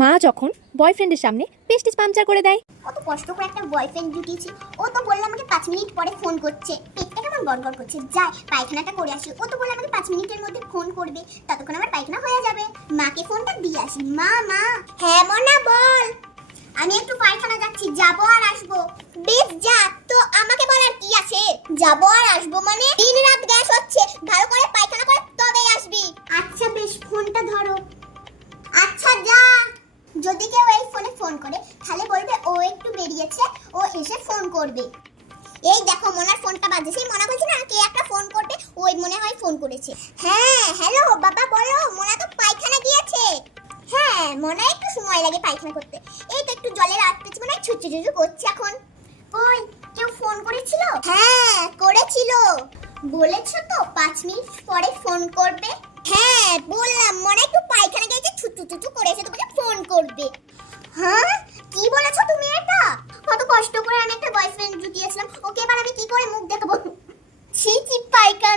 মা যখন বয়ফ্রেন্ডের সামনে পেস্টিস পাংচার করে দেয়। কত কষ্ট করে একটা বয়ফ্রেন্ড জুটিয়েছি, ও তো বললো আমাকে 5 মিনিট পরে ফোন করছে। পেটটা কেমন গড়গড় করছে, যাই পায়খানাটা করে আসি। ও তো বললো আমাকে 5 মিনিটের মধ্যে ফোন করবে, ততক্ষণ আমার পায়খানা হয়ে যাবে। মাকে ফোনটা দিয়ে আসি। মা মা। হ্যাঁ মনা বল। আমি একটু পায়খানা যাচ্ছি, যাবো আর আসবো। বেশ যা, তো আমাকে বলার কি আছে? যাবো আর আসবো মানে? দিন রাত গ্যাস হচ্ছে, ভালো করে পায়খানা করে তবেই আসবি। আচ্ছা বেশ, ফোনটা ধরো। আচ্ছা যা। যদি কেউ এই ফোনে ফোন করে তাহলে বলবে ও একটু বেরিয়েছে, ও এসে ফোন করবে। এই দেখো মনার ফোনটা বাজে, সেই মনা বলছে না কে একটা ফোন করবে, ওই মনে হয় ফোন করেছে। হ্যাঁ হ্যালো বাবা বলো, মনা তো পায়খানা গিয়েছে। হ্যাঁ মনা একটু সময় লাগে পায়খানা করতে, এই তো একটু জলের আসতেছে, মনে হয় ছুটছু ছুটছু করছে এখন। ওই কেউ ফোন করেছিল? হ্যাঁ করেছিল, বলেছো তো 5 মিনিট পরে ফোন করবে। হ্যাঁ বললাম, মনে একটু পায়খানা গিয়েছে, ছুটছু ছুটছু করেছে, তোমাকে ফোন করবে। হ্যাঁ কি বলেছো তুমি এটা? কত কষ্ট করে আমি একটা বয়ফ্রেন্ড জুটিয়েছিলাম, ওকে এবার আমি কি করে মুখ দেখাবো? ছি ছি পায়খানা।